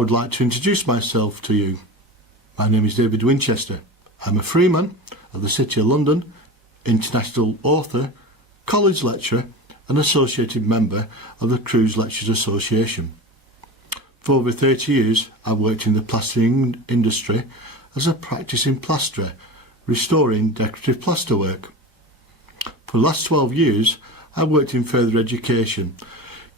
would like to introduce myself to you. My name is David Winchester. I'm a freeman of the City of London, international author, college lecturer and associated member of the Cruise Lecturers Association. For over 30 years I've worked in the plastering industry as a practising plasterer, restoring decorative plasterwork. For the last 12 years I've worked in further education,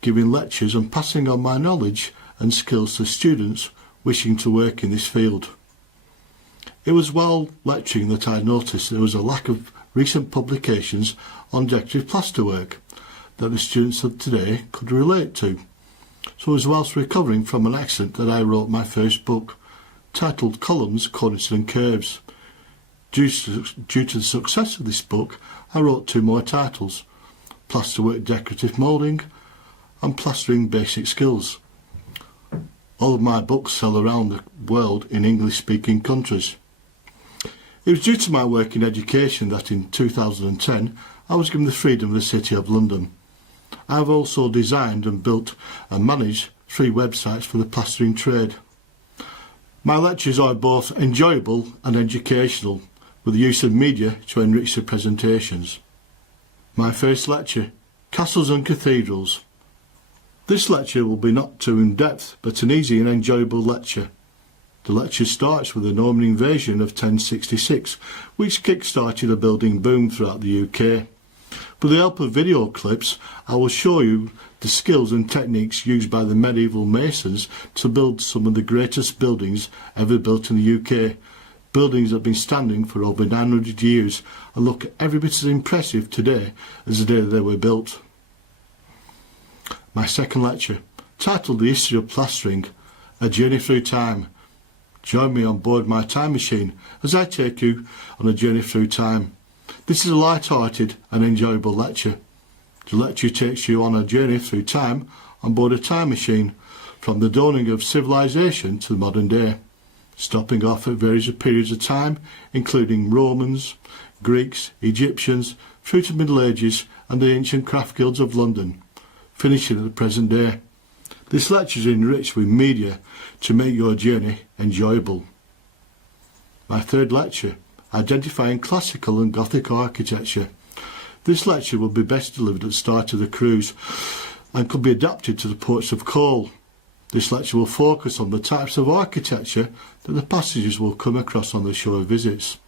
giving lectures and passing on my knowledge and skills to students wishing to work in this field. It was while lecturing that I noticed there was a lack of recent publications on decorative plasterwork that the students of today could relate to. So it was whilst recovering from an accident that I wrote my first book, titled Columns, Cornices and Curves. Due to the success of this book, I wrote 2 more titles, Plasterwork Decorative Moulding and Plastering Basic Skills. All of my books sell around the world in English-speaking countries. It was due to my work in education that in 2010 I was given the freedom of the City of London. I have also designed and built and managed 3 websites for the plastering trade. My lectures are both enjoyable and educational, with the use of media to enrich the presentations. My first lecture, Castles and Cathedrals. This lecture will be not too in-depth, but an easy and enjoyable lecture. The lecture starts with the Norman invasion of 1066, which kick-started a building boom throughout the UK. With the help of video clips, I will show you the skills and techniques used by the medieval masons to build some of the greatest buildings ever built in the UK. Buildings that have been standing for over 900 years and look every bit as impressive today as the day they were built. My second lecture, titled The History of Plastering, A Journey Through Time. Join me on board my time machine as I take you on a journey through time. This is a light-hearted and enjoyable lecture. The lecture takes you on a journey through time on board a time machine, from the dawning of civilization to the modern day, stopping off at various periods of time, including Romans, Greeks, Egyptians, through to Middle Ages and the ancient craft guilds of London, finishing at the present day. This lecture is enriched with media to make your journey enjoyable. My third lecture, Identifying Classical and Gothic Architecture. This lecture will be best delivered at the start of the cruise and could be adapted to the ports of call. This lecture will focus on the types of architecture that the passengers will come across on their shore visits.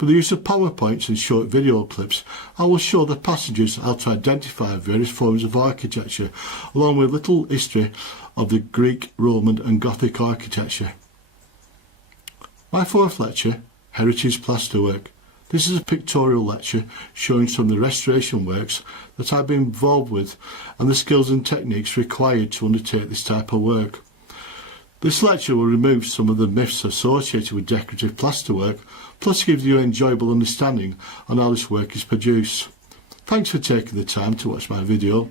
With the use of PowerPoints and short video clips, I will show the passengers how to identify various forms of architecture, along with a little history of the Greek, Roman and Gothic architecture. My fourth lecture, Heritage Plasterwork. This is a pictorial lecture showing some of the restoration works that I've been involved with and the skills and techniques required to undertake this type of work. This lecture will remove some of the myths associated with decorative plasterwork, plus gives you an enjoyable understanding on how this work is produced. Thanks for taking the time to watch my video.